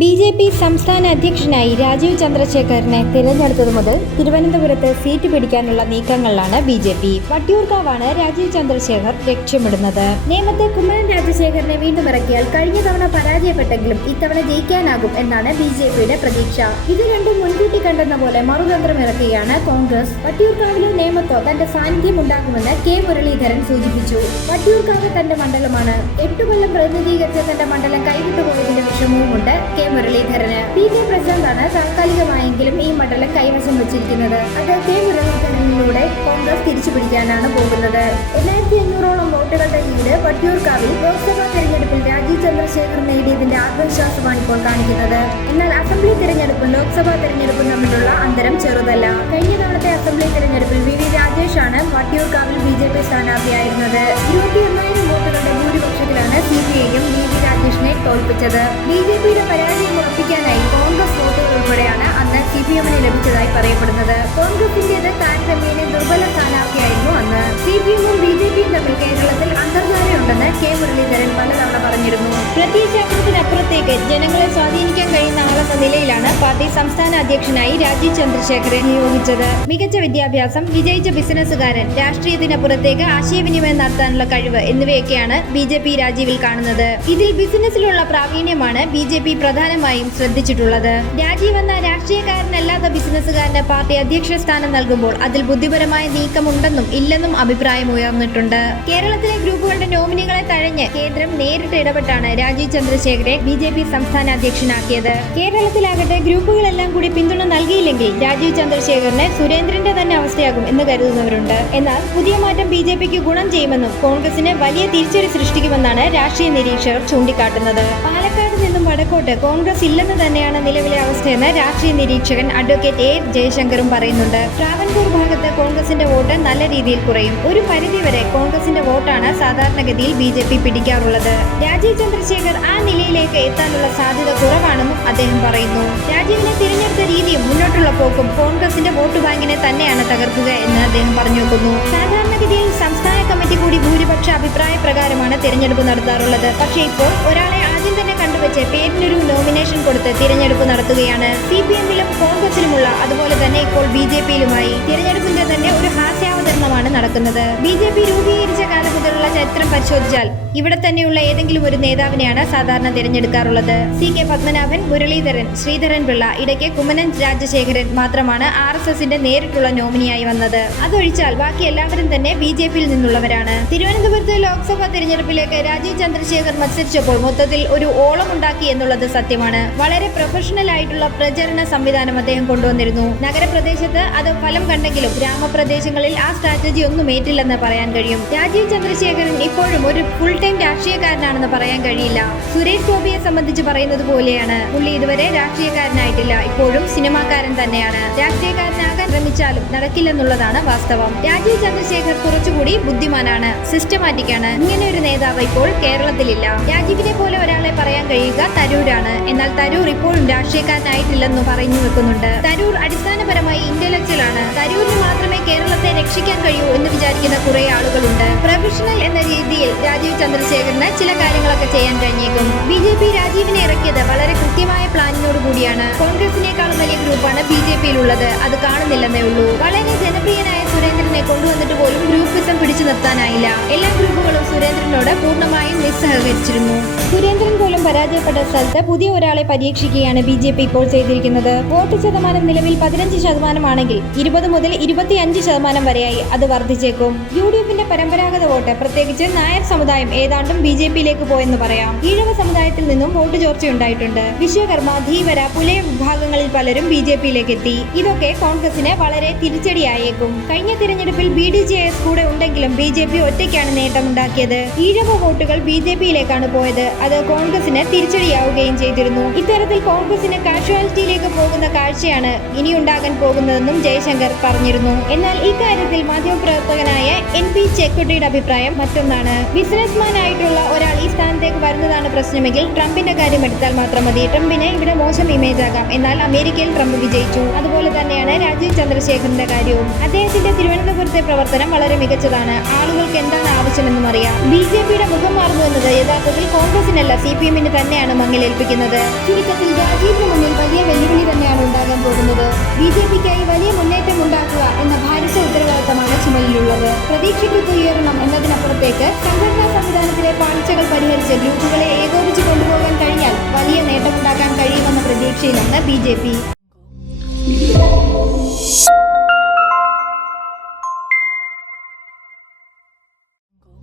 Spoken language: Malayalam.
ബി ജെ പി സംസ്ഥാന അധ്യക്ഷനായി രാജീവ് ചന്ദ്രശേഖരനെ തിരഞ്ഞെടുത്തത് മുതൽ തിരുവനന്തപുരത്ത് സീറ്റ് പിടിക്കാനുള്ള നീക്കങ്ങളിലാണ് ബി ജെ പി. വട്ടിയൂർക്കാവാണ് രാജീവ് ചന്ദ്രശേഖർ ലക്ഷ്യമിടുന്നത്. നേമത്തെ കുമ്മനം രാജശേഖരനെ വീണ്ടും ഇറക്കിയാൽ കഴിഞ്ഞ തവണ പരാജയപ്പെട്ടെങ്കിലും ഇത്തവണ ജയിക്കാനാകും എന്നാണ് ബി ജെ പിയുടെ പ്രതീക്ഷ. ഇത് രണ്ടും മുൻകൂട്ടി കണ്ടെന്ന പോലെ മറുതന്ത്രം ഇറക്കുകയാണ് കോൺഗ്രസ്. വട്ടിയൂർക്കാവിലോ നേമത്തോ തന്റെ സാന്നിധ്യം ഉണ്ടാകുമെന്ന് കെ മുരളീധരൻ സൂചിപ്പിച്ചു. വട്ടിയൂർക്കാവ് തന്റെ മണ്ഡലമാണ്. എട്ടു കൊല്ലം പ്രതിനിധീകരിച്ച തന്റെ മണ്ഡലം കൈവിട്ടുപോയതിന്റെ വിഷമവുമുണ്ട് കെ മുരളീധരന് പി കെ പ്രശാന്താണ് താൽക്കാലികമായെങ്കിലും ഈ മണ്ഡലം കൈവശം വെച്ചിരിക്കുന്നത്. അത് കെ മുരളീധരനിലൂടെ കോൺഗ്രസ് തിരിച്ചു പിടിക്കാനാണ് പോകുന്നത്. എണ്ണായിരത്തി അഞ്ഞൂറോളം വോട്ടുകളുടെ ലീഡ് വട്ടിയൂർക്കാവിൽ ലോക്സഭാ തെരഞ്ഞെടുപ്പിൽ രാജീവ് ചന്ദ്രശേഖർ നേടിയതിന്റെ ആത്മവിശ്വാസമാണ് ഇപ്പോൾ കാണിക്കുന്നത്. എന്നാൽ അസംബ്ലി തെരഞ്ഞെടുപ്പും ലോക്സഭാ തെരഞ്ഞെടുപ്പും തമ്മിലുള്ള അന്തരം ചെറുതല്ല. കഴിഞ്ഞ തവണത്തെ അസംബ്ലി തെരഞ്ഞെടുപ്പിൽ വി വി രാജേഷാണ് വട്ടിയൂർക്കാവിൽ ബി ജെ പി സ്ഥാനാർത്ഥിയായിരുന്നത്. ഇരുപത്തി ഭൂരിപക്ഷത്തിലാണ് സി പി ഐയും ബി വി രാജേഷിനെ തോൽപ്പിച്ചത്. ബി ജെ പിയുടെ പരാജയം ഉറപ്പിക്കാനായി കോൺഗ്രസ് വോട്ടുകൾ ഉൾപ്പെടെയാണ് അന്ന് സി പി എമ്മിന് ലഭിച്ചതായി പറയപ്പെടുന്നത്. കോൺഗ്രസിന്റേത് താരതമ്യേന ദുർബല സ്ഥാനാർത്ഥിയായിരുന്നു അന്ന്. സി പി എമ്മും ബി ജെ പിയും തമ്മിൽ കേരളത്തിൽ അന്തർധാരയുണ്ടെന്ന് കെ മുരളീധരൻ പലതവണ പറഞ്ഞിരുന്നു. പ്രത്യയശാസ്ത്രത്തിനപ്പുറത്തേക്ക് ജനങ്ങളെ സ്വാധീനിക്കാൻ ആളെന്ന നിലയിലാണ് പാർട്ടി സംസ്ഥാന അധ്യക്ഷനായി രാജീവ് ചന്ദ്രശേഖരൻ നിയോഗിച്ചത്. മികച്ച വിദ്യാഭ്യാസം വിജയിച്ച ബിസിനസ്സുകാരൻ രാഷ്ട്രീയത്തിന് പുറത്തേക്ക് ആശയവിനിമയം നടത്താനുള്ള കഴിവ് എന്നിവയൊക്കെയാണ് ബി ജെ പി രാജീവിൽ കാണുന്നത്. ഇതിൽ ബിസിനസ്സിലുള്ള പ്രാവീണ്യമാണ് ബി ജെ പി പ്രധാനമായും ശ്രദ്ധിച്ചിട്ടുള്ളത്. രാജീവ് എന്ന രാഷ്ട്രീയക്കാരനല്ലാത്ത ബിസിനസ്സുകാരന് പാർട്ടി അധ്യക്ഷ സ്ഥാനം നൽകുമ്പോൾ അതിൽ ബുദ്ധിപരമായ നീക്കമുണ്ടെന്നും ഇല്ലെന്നും അഭിപ്രായം ഉയർന്നിട്ടുണ്ട്. കേരളത്തിലെ ഗ്രൂപ്പുകളുടെ നോമിനികളെ തഴഞ്ഞ് കേന്ദ്രം നേരിട്ട് ഇടപെട്ടാണ് രാജീവ് ചന്ദ്രശേഖരെ ബി സംസ്ഥാന അധ്യക്ഷനാക്കിയത്. കേരളത്തിലാകട്ടെ ഗ്രൂപ്പുകളെല്ലാം കൂടി പിന്തുണ നൽകിയില്ലെങ്കിൽ രാജീവ് ചന്ദ്രശേഖറിന് സുരേന്ദ്രന്റെ തന്നെ അവസ്ഥയാകും എന്ന് കരുതുന്നവരുണ്ട്. എന്നാൽ പുതിയ മാറ്റം ബി ജെ പിക്ക് ഗുണം ചെയ്യുമെന്നും കോൺഗ്രസിന് വലിയ തിരിച്ചടി സൃഷ്ടിക്കുമെന്നാണ് രാഷ്ട്രീയ നിരീക്ഷകർ ചൂണ്ടിക്കാട്ടുന്നത്. വടക്കോട്ട് കോൺഗ്രസ് ഇല്ലെന്ന് തന്നെയാണ് നിലവിലെ അവസ്ഥയെന്ന് രാഷ്ട്രീയ നിരീക്ഷകൻ അഡ്വക്കേറ്റ് എ ജയശങ്കറും പറയുന്നുണ്ട്. ട്രാവൻകൂർ ഭാഗത്ത് കോൺഗ്രസിന്റെ വോട്ട് നല്ല രീതിയിൽ കുറയും. ഒരു പരിധിവരെ കോൺഗ്രസിന്റെ വോട്ടാണ് സാധാരണഗതിയിൽ ബി ജെ പി പിടിക്കാറുള്ളത്. രാജീവ് ചന്ദ്രശേഖർ ആ നിലയിലേക്ക് എത്താനുള്ള സാധ്യത കുറവാണെന്നും അദ്ദേഹം പറയുന്നു. രാജീവിനെ തിരഞ്ഞെടുത്ത രീതിയും മുന്നോട്ടുള്ള പോക്കും കോൺഗ്രസിന്റെ വോട്ട് ബാങ്കിനെ തന്നെയാണ് തകർക്കുക എന്ന് അദ്ദേഹം പറഞ്ഞു വെക്കുന്നു സാധാരണഗതിയിൽ സംസ്ഥാന കമ്മിറ്റി കൂടി ഭൂരിപക്ഷ അഭിപ്രായ പ്രകാരമാണ് തിരഞ്ഞെടുപ്പ് നടത്താറുള്ളത്. പക്ഷേ ഇപ്പോൾ ഒരാളെ കണ്ടുവച്ച് പേരിനൊരു നോമിനേഷൻ കൊടുത്ത് തിരഞ്ഞെടുപ്പ് നടത്തുകയാണ്. സി പി എമ്മിലും കോൺഗ്രസിലുമുള്ള അതുപോലെ തന്നെ ഇപ്പോൾ ബി ജെ പിയിലുമായി തിരഞ്ഞെടുപ്പിന്റെ തന്നെ ഒരു ഹാസ്യാവതരണമാണ് നടക്കുന്നത്. ബി ജെ പി രൂപീകരിച്ച കാലം മുതലുള്ള ചരിത്രം പരിശോധിച്ചാൽ ഇവിടെ തന്നെയുള്ള ഏതെങ്കിലും ഒരു നേതാവിനെയാണ് സാധാരണ തിരഞ്ഞെടുക്കാറുള്ളത്. സി കെ പത്മനാഭൻ മുരളീധരൻ ശ്രീധരൻ പിള്ള ഇടയ്ക്ക് കുമ്മനം രാജശേഖരൻ മാത്രമാണ് ആർ എസ് എസിന്റെ നേരിട്ടുള്ള നോമിനിയായി വന്നത്. അതൊഴിച്ചാൽ ബാക്കി എല്ലാവരും തന്നെ ബി ജെ പിയിൽ നിന്നുള്ളവരാണ്. തിരുവനന്തപുരത്ത് ലോക്സഭാ തിരഞ്ഞെടുപ്പിലേക്ക് രാജീവ് ചന്ദ്രശേഖർ മത്സരിച്ചപ്പോൾ മൊത്തത്തിൽ ഒരു ഓളം ഉണ്ടാക്കി എന്നുള്ളത് സത്യമാണ്. വളരെ പ്രൊഫഷണൽ ആയിട്ടുള്ള പ്രചരണ സംവിധാനം അദ്ദേഹം കൊണ്ടുവന്നിരുന്നു. നഗരപ്രദേശത്ത് അത് ഫലം കണ്ടെങ്കിലും ഗ്രാമപ്രദേശങ്ങളിൽ ആ സ്ട്രാറ്റജി ഒന്നും ഏറ്റില്ലെന്ന് പറയാൻ കഴിയും. രാജീവ് ചന്ദ്രശേഖരൻ ഇപ്പോഴും ഒരു ഫുൾ ടൈം രാഷ്ട്രീയക്കാരനാണെന്ന് പറയാൻ കഴിയില്ല. സുരേഷ് ഗോപിയെ സംബന്ധിച്ച് പറയുന്നത് പോലെയാണ്. പുള്ളി ഇതുവരെ രാഷ്ട്രീയക്കാരനായിട്ടില്ല. ഇപ്പോഴും സിനിമാക്കാരൻ തന്നെയാണ്. രാഷ്ട്രീയക്കാരനാകാൻ ശ്രമിച്ചാലും നടക്കില്ലെന്നുള്ളതാണ് വാസ്തവം. രാജീവ് ചന്ദ്രശേഖർ കുറച്ചുകൂടി ബുദ്ധിമാനാണ്. സിസ്റ്റമാറ്റിക് ആണ്. ഇങ്ങനെ ഒരു നേതാവ് ഇപ്പോൾ കേരളത്തിലില്ല. രാജീവിനെ പോലെ ഒരാളെ പറയാൻ കഴിയുക തരൂരാണ്. എന്നാൽ തരൂർ ഇപ്പോഴും രാഷ്ട്രീയക്കാരനായിട്ടില്ലെന്ന് പറഞ്ഞു വെക്കുന്നുണ്ട്. തരൂർ അടിസ്ഥാനപരമായി ഇന്റലക്ച്വൽ ആണ്. തരൂരിന് രക്ഷിക്കാൻ കഴിയൂ എന്ന് വിചാരിക്കുന്ന കുറെ ആളുകളുണ്ട്. പ്രൊഫഷണൽ എന്ന രീതിയിൽ രാജീവ് ചന്ദ്രശേഖരന് ചില കാര്യങ്ങളൊക്കെ ചെയ്യാൻ കഴിഞ്ഞേക്കും. ബി ജെ പി രാജീവിനെ ഇറക്കിയത് വളരെ കൃത്യമായ പ്ലാനിനോട് കൂടിയാണ്. കോൺഗ്രസിനേക്കാളും വലിയ ഗ്രൂപ്പാണ് ബി ജെ പിയിലുള്ളത്. അത് കാണുന്നില്ലെന്നേ ഉള്ളൂ. വളരെ ജനപ്രിയനായ സുരേന്ദ്രനെ കൊണ്ടുവന്നിട്ട് പോലും ഗ്രൂപ്പിസം പിടിച്ചു നിർത്താനായില്ല എല്ലാ ഗ്രൂപ്പുകളും സുരേന്ദ്രനോട് പൂർണമായും നിസ്സഹകരിച്ചിരുന്നു. സുരേന്ദ്രൻ പോലും പരാജയപ്പെട്ട സ്ഥലത്ത് പുതിയ ഒരാളെ പരീക്ഷിക്കുകയാണ് ബി ജെ പി ഇപ്പോൾ ചെയ്തിരിക്കുന്നത്. വോട്ട് ശതമാനം നിലവിൽ പതിനഞ്ച് ശതമാനമാണെങ്കിൽ ഇരുപത് മുതൽ ഇരുപത്തിയഞ്ച് ശതമാനം വരെയായി അത് വർദ്ധിച്ചേക്കും. യു ഡി എഫിന്റെ പരമ്പരാഗത വോട്ട് പ്രത്യേകിച്ച് നായർ സമുദായം ഏതാണ്ടും ബി ജെ പിയിലേക്ക് പോയെന്ന് പറയാം. ഈഴവ സമുദായത്തിൽ നിന്നും വോട്ട് ചോർച്ചയുണ്ടായിട്ടുണ്ട്. വിശ്വകർമ്മ ധീവര പുലയ വിഭാഗങ്ങളിൽ പലരും ബി ജെ പിയിലേക്ക് എത്തി. ഇതൊക്കെ കോൺഗ്രസിന് വളരെ തിരിച്ചടിയായേക്കും. കഴിഞ്ഞ തിരഞ്ഞെടുപ്പിൽ ബി ഡി ജെ എസ് കൂടെ ഉണ്ടെങ്കിലും ബി ജെ പി ഒറ്റയ്ക്കാണ് നേട്ടമുണ്ടാക്കിയത്. ഈഴവ വോട്ടുകൾ ബി ജെ പിയിലേക്കാണ് പോയത്. അത് കോൺഗ്രസിന് തിരിച്ചടിയാവുകയും ചെയ്തിരുന്നു. ഇത്തരത്തിൽ കോൺഗ്രസിന് കാഷ്വാലിറ്റിയിലേക്ക് പോകുന്ന കാഴ്ചയാണ് ഇനിയുണ്ടാകാൻ പോകുന്നതെന്നും ജയശങ്കർ പറഞ്ഞിരുന്നു. എന്നാൽ ഇക്കാര്യത്തിൽ മാധ്യമപ്രവർത്തകനായ എൻ പി ചെക്കുട്ടിയുടെ അഭിപ്രായം മറ്റൊന്നാണ്. ബിസിനസ്മാൻ ആയിട്ടുള്ള ഒരാൾ ഈ സ്ഥാനത്തേക്ക് വരുന്നതാണ് പ്രശ്നമെങ്കിൽ ട്രംപിന്റെ കാര്യം എടുത്താൽ മാത്രം മതി. ട്രംപിന് ഇവിടെ മോശം ഇമേജ് ആകാം. എന്നാൽ അമേരിക്കയിൽ ട്രംപ് വിജയിച്ചു. അതുപോലെ തന്നെയാണ് രാജീവ് ചന്ദ്രശേഖറിന്റെ കാര്യവും. അദ്ദേഹത്തിന്റെ തിരുവനന്തപുരത്തെ പ്രവർത്തനം വളരെ മികച്ചതാണ്. ആളുകൾക്ക് എന്താണ് ആവശ്യമെന്നും അറിയാം. ബി ജെ പിയുടെ മുഖം മാറുന്നു എന്നത് യഥാർത്ഥത്തിൽ കോൺഗ്രസിനല്ല സി പി എമ്മിന് തന്നെയാണ് മങ്ങലേൽപ്പിക്കുന്നത്. ചുരുക്കത്തിൽ രാജീവിന് മുന്നിൽ വലിയ വെല്ലുവിളി തന്നെയാണ് ഉണ്ടാകാൻ പോകുന്നത്. ബി ജെ പിക്കായി വലിയ മുന്നേറ്റം ഉണ്ടാക്കുക എന്ന ഭാരിച്ച ഉത്തരവാദിത്തമാണ് ചുമലിലുള്ളത്. പ്രതീക്ഷയ്ക്കൊത്ത് ഉയരണം എന്നതിനപ്പുറത്തേക്ക് സംഘടനാ സംവിധാനത്തിലെ പാളിച്ചകൾ പരിഹരിച്ച് ഗ്രൂപ്പുകളെ ഏകോപിച്ച് കൊണ്ടുപോകാൻ കഴിഞ്ഞാൽ വലിയ നേട്ടമുണ്ടാക്കാൻ കഴിയുമെന്ന പ്രതീക്ഷയിലാണ് ബി ജെ പി.